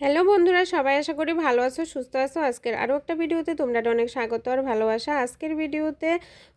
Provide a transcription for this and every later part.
Hello বন্ধুরা, সবাই আশা করি ভালো আছো, সুস্থ আছো। আজকের আরও একটা ভিডিওতে তোমরা অনেক স্বাগত আর ভালোবাসা। আজকের ভিডিওতে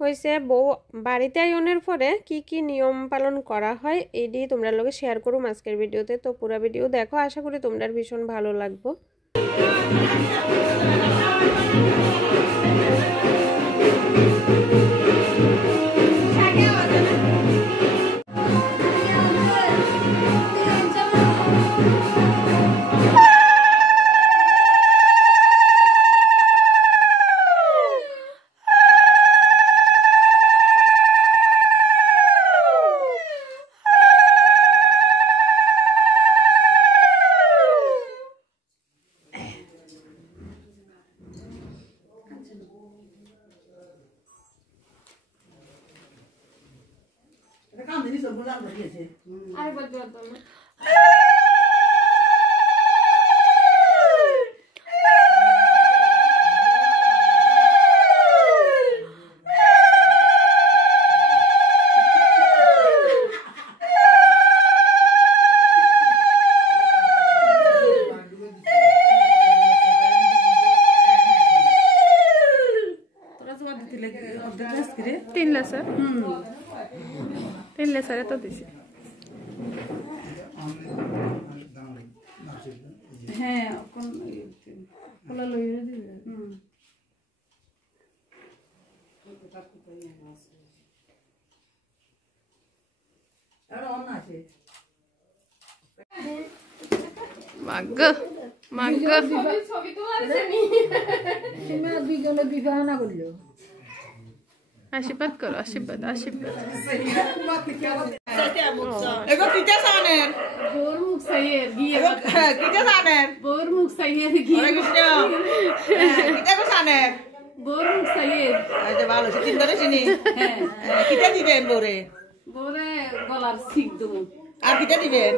হয়েছে বউ বাড়িতে আয়োনের পরে কি কি নিয়ম পালন করা হয় এটি তোমরা লোকে শেয়ার করুম আজকের ভিডিওতে। তো পুরো ভিডিও দেখো, আশা করি তোমরা ভীষণ ভালো লাগবো। তিন লেসারে তো দিছি। হ্যাঁ কোন কোলা লইরে দিবে মাগ মাগ ছবি তো আছে নি সিমা দুইজনে বিবাহ না করলো। আশীর্বাদ করো, আশীর্বাদ আশীর্বাদ। এগো কিটা সানের বোর মুখ সাইয়ের গিয়ে কিটা সানের বোর মুখ সাইয়ের গিয়ে হরে কৃষ্ণ কিটা কো সানের বোর মুখ সাইয়ের এই যে ভালো সে চিন্তা চিনি হ্যাঁ কিটা দিবেন বোরে বোরে গলার শিখ দেবো। আর কিটা দিবেন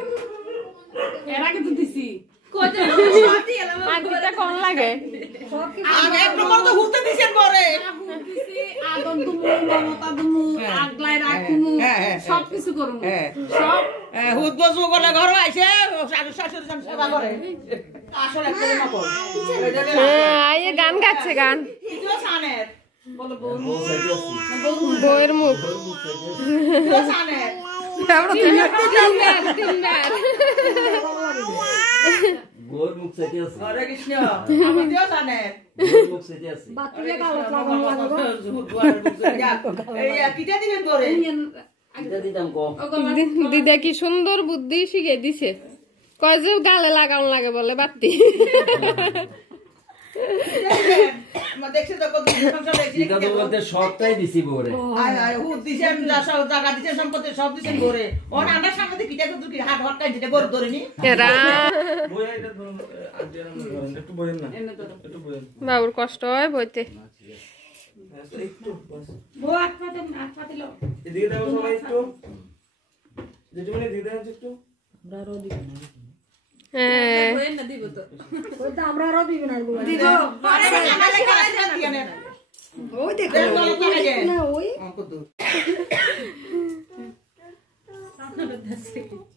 এর আগে তো দিছি মাটিটা কোন লাগে? আর এক নম্বর তো হুতে দিছেন বোরে আদম তুমি মমতা তুমি আগলাই রাখুমু সব কিছু করুমু সব হুত বসবো বলে ঘর আইছে শাশুড়ি সেবা করে আসলে একটা নকল হ্যাঁ, এই গান গাচ্ছে, গান। কিটা সানের বলো বউয়ের মুখ কিটা সানের গোর মুখ সেটি আছে। হরে কৃষ্ণ কিটা সানের গোর মুখ সেটি আছে। বাতুলে গালত লাগানো লাগবে এই কিটা দিবেন বোরে এটা দিতাম কম। দিদা কি সুন্দর বুদ্ধি শিখে দিছে। কয় যে গালে লাগান লাগে বলে বাতি। দেখছি তো কত সংসার দেখছি দিদা তো বলতে সবটাই দিছি বউরে। আয় আয় হুত দিছেন সব জায়গা দিছেন সম্পত্তি সব দিছেন বোরে ওর আন্ডার সামনে দিয়ে কিটা কত কি হাত হটকাই দিতে বড় ধরে নি এরা বইয়া এটা ধরুন আন্টি আমরা ধরেন একটু বইেন না। এনে ধরো একটু বইেন। বাবুর কষ্ট হয় বইতে। একটু বাস। বউ আট পাতে লো এদিকে দাও সবাই একটু। যেটুকুনি দিয়ে দেন একটু। হ্যাঁ, বউ এনে দিব তো দিব ওই দেখো না ওই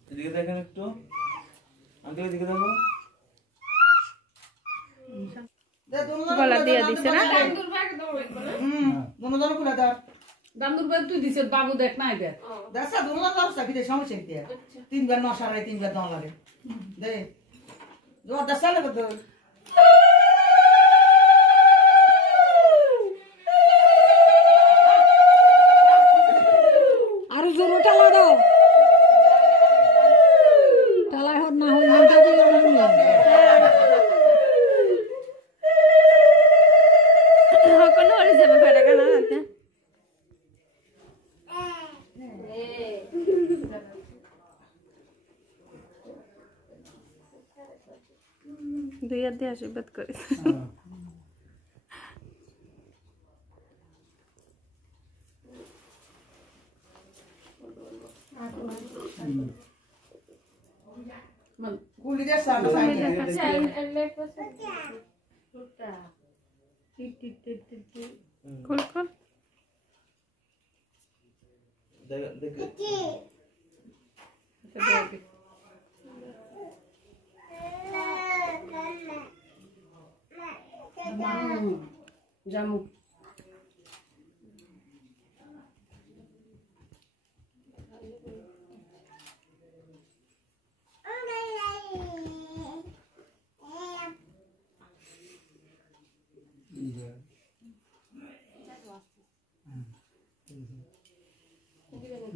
এদিকে দেখেন একটু। আন্টি এদিকে দেখো। গলা দিয়ে দিছে না? দান্দুর ব্যাগ দাও বলে দুনো খুলে দাও দান্দুর ব্যাগ তুই দিছিস বাবু দেখ না আইবে দেখা দুনো দাও সাকিতে সমস্যা কি তিনবার নশারায় তিনবার দাও লাগে দে জোর দশা লাগে তো আর জোরে টালা দাও টালা হত না হই মনটা দিয়ে কোন হরে যাবে ফেড়া না হাতে। দুই হাত দিয়ে আশীর্বাদ করে। গুলি দে সামনে সাইডে খুল খুল। দেখ জামু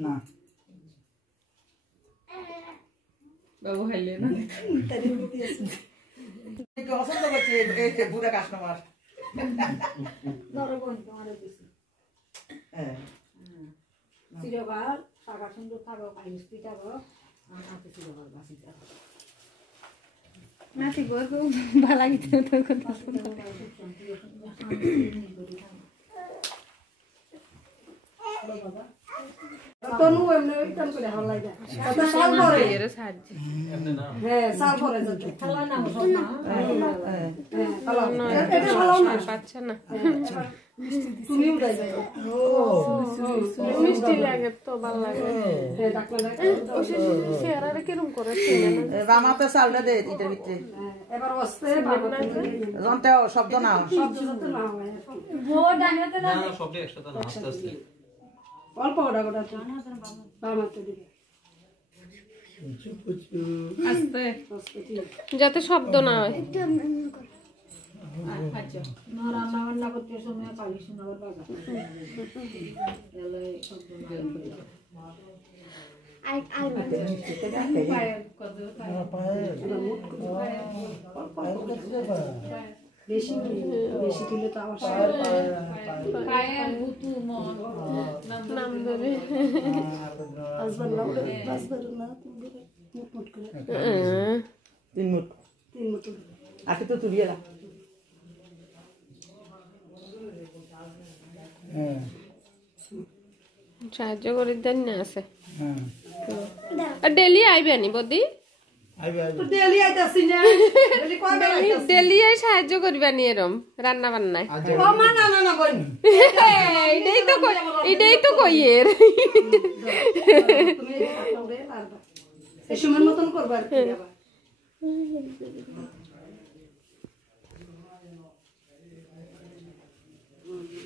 না বাবু খাইলে না একটু পছন্দ করছে এই বুড়া কাস্টমার হ্যাঁ চিরকাল টাকা সুন্দর থাকো পাইস্তি থাকো আমাকে চিরকাল বাঁচি থাকো নাতি গো তো ভালো লাগিতে তো কথা তনু এমনি কাম করে ভালো লাগে কত সাল পরে এর সাহায্য হ্যাঁ সাল পরে যেতে খেলা না সব না হ্যাঁ ভালো এটা ভালো না পাচ্ছে না তুমি উড়াই যাও মিষ্টি লাগে তো ভালো লাগে হ্যাঁ ডাকনা ডাক চেহারাটা কিরকম করে রামাতে চালটা দে এটার ভিতরে এবার বসতে বাবা জনটা শব্দ না সব যত না হয় वो डालते ना सबले একসাথে না আস্তে আস্তে অল্প ওটা ওটা বাবা তো দিকে আস্তে যাতে শব্দ না হয় না রান্না বান্না করতে সময় পালি শোনাবার বাবা এলে সব বেশি বেশি দিলে তো আমার পায়ের বুতু মন নাম ধরে আসবার না আসবার না তুমি মুট মুট করে 3 মিনিট 3 মুট আকে তো তুলিয়ে না সাহায্য করে দেন না আছে আর ডেলি আইবে নি বদি তো ডেলি আইতাছি না ডেলি কয় বেলা আইতাছি ডেলি আই সাহায্য করবা নি এরম রান্না বান্নায় ও মা না না না বোন এটাই তো কইয়ের তুমি আপনারে পারবা এই সময় মতন করবা আর কি আবার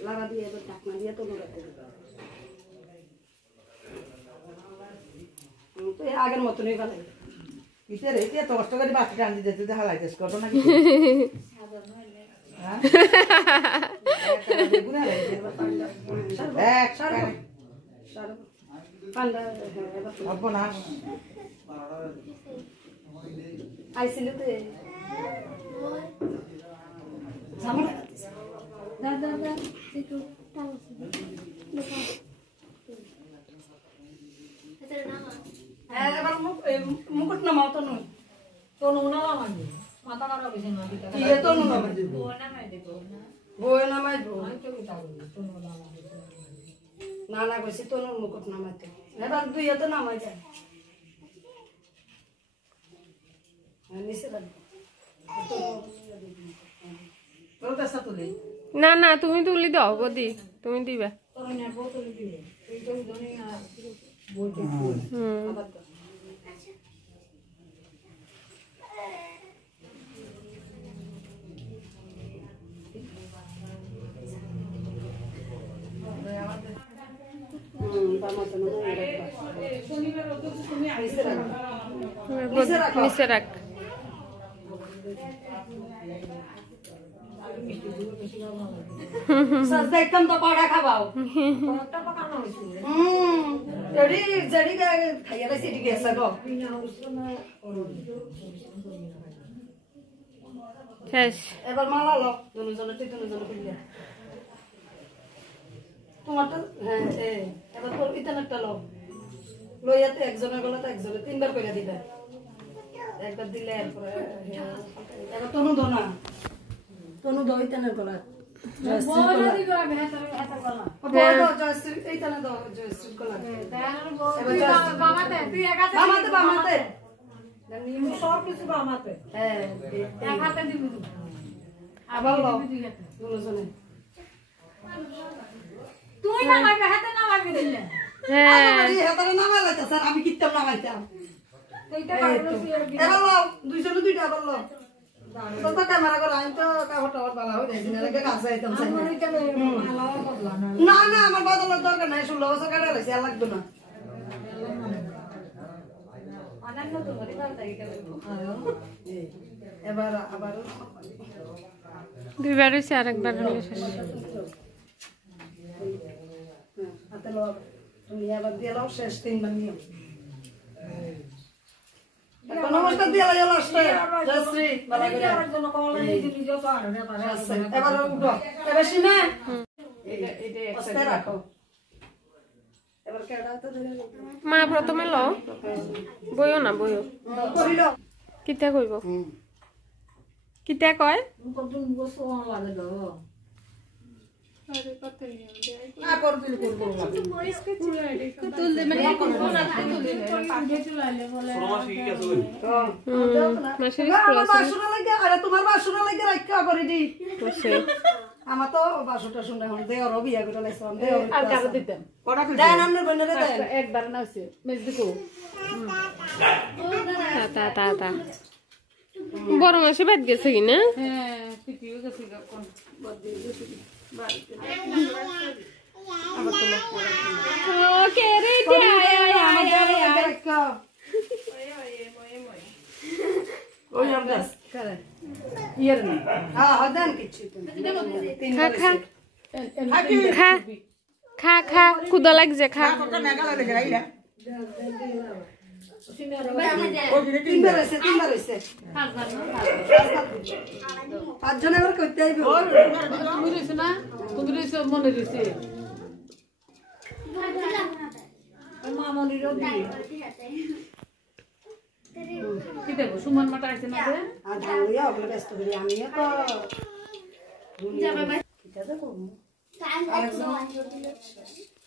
লাগা দিয়ে এবার ঢাকনা দিয়ে তো লড়াতে দিবা তো এর আগের মতনই ভালো কিসের এই এত কষ্ট করে বাচ্চা টান দিতে তুই দেখা লাইতেছ কত না কি হ্যাঁ বেগুনা লাইতে এক পান্ডা এবার অল্প না আইছিল তো ঝামেলা दर दर दर से तो टाल से এবার মুকুট নামাও তো নয় तो नूना मांगे माता का भी से ना दिखा কি এ তো নামাই দিব वो ना मैं देखो ना বই নামাই দিব क्यों बिता तो नूना मांगे না না কইছি তো মুকুট নামাইতে এবার দুই হাতে নামাই যায় নিচে রাখবো তোর কাছে তুলি না না তুমি তুলি দাও বদি তুমি দিবা तो ने बहुत तो दिए तो दोनों ना बोलते আবার দাও। বামাতে নয় শনিবার রোদ তুমি নিচে রাখবো নিচে রাখ সাজদা একদম তো পাড়া খাবাও একটা पकाना होइছিল জড়ি জড়ি খাইয়ালে সেটি গেছে গো बिना उसमें শেষ এবার মালা লো দুজনে তুই দুজনে খুললে তোমারটা হ্যাঁ এবার তোর ইতেন একটা লো লইয়াতে একজনের গলাতে একজনে তিনবার করে দিবে একবার দিলে এরপরে এবার তনু দো না তনু দো ইতেনের গলা बोला दिगो बेहतर बेहतर वाला জয়শ্রী এইখানে দাও জয়শ্রী গলা তার বামাতে তুই একাতে বামাতে বামাতে নিমু সব কিছু বামাতে হ্যাঁ এক হাতে দিবি আবার লো তুই হাতে দুজনে তুই না মারবে হাতে না মারবে দিলে হ্যাঁ হেতারে নামাই লাইতা স্যার আমি কিত্তাম নামাইতাম এইটা পারলো তুই এবার লো দুইজনে দুইটা আবার লো তো তো ক্যামেরা করে আমি তো কাপড় টাপড় পালা হয়ে যাইছি না লেগে কাছে আইতাম চাই না না আমার বদলের দরকার নাই 16 বছর কাটা রয়েছে আর লাগবে না এবার আবার দুইবার হইছে আরেকবার হইলো শেষ হাতে লো তুমি আবার দিয়ে লাও শেষ 3 বার নিও নমস্কার দিয়ে লাও লাস্টে জয়শ্রী ভালো করে এবার উঠো এবার সিনা এটা অস্তে রাখো এবার কেডা তো ধরে মা প্রথমে লো বইও না বইও করিল কিতা কইব কিতা কয় না করবি করব মাসের আমার বাসুরা লাগে আরে তোমার বাসুরা লাগে রাখা করে দি আছে আমার তো বাসুটা শুনে হন দেওর বিয়া করে লাইছাম দেওর আর কারো দিতেন কটা তুই দেন আমনে বন্ধরে দেন একবার না হচ্ছে মেজ দিকো তা তা তা বড় মাসে বাদ গেছে কি না হ্যাঁ পিটিও গেছে কোন বদি গেছে ওকে রেডি ওই আমরা ইয়ার না হ্যাঁ দেন কিছু খা খা খা খা খা কুদা লাগছে খা কটা মেঘালা দেখে রাইলা তিনবার হইছে পাঁচজন এবার কইতে আইবে তুমি রইছ না তুমি রইছ মনে রইছে কি দেখো সুমন মাটা আছে না যে আর ঢালিয়া ওগুলো ব্যস্ত করি আমিও তো কিটা তো করব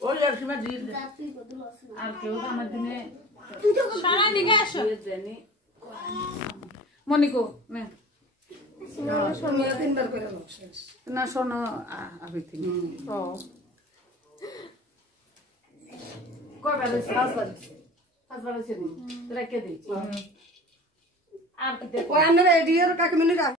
ওই আর কি মাঝি আর কেউ আমার দিনে সারা দিকে আসো মনিকো নে সময় তিনবার করে লোক শেষ না শোনো আগে থেকে ও কয়বার হয়েছে পাঁচবার হয়েছে রেখে দিচ্ছি আর কি দেখো ওই আমরা এডিয়ার কাকে মিনিট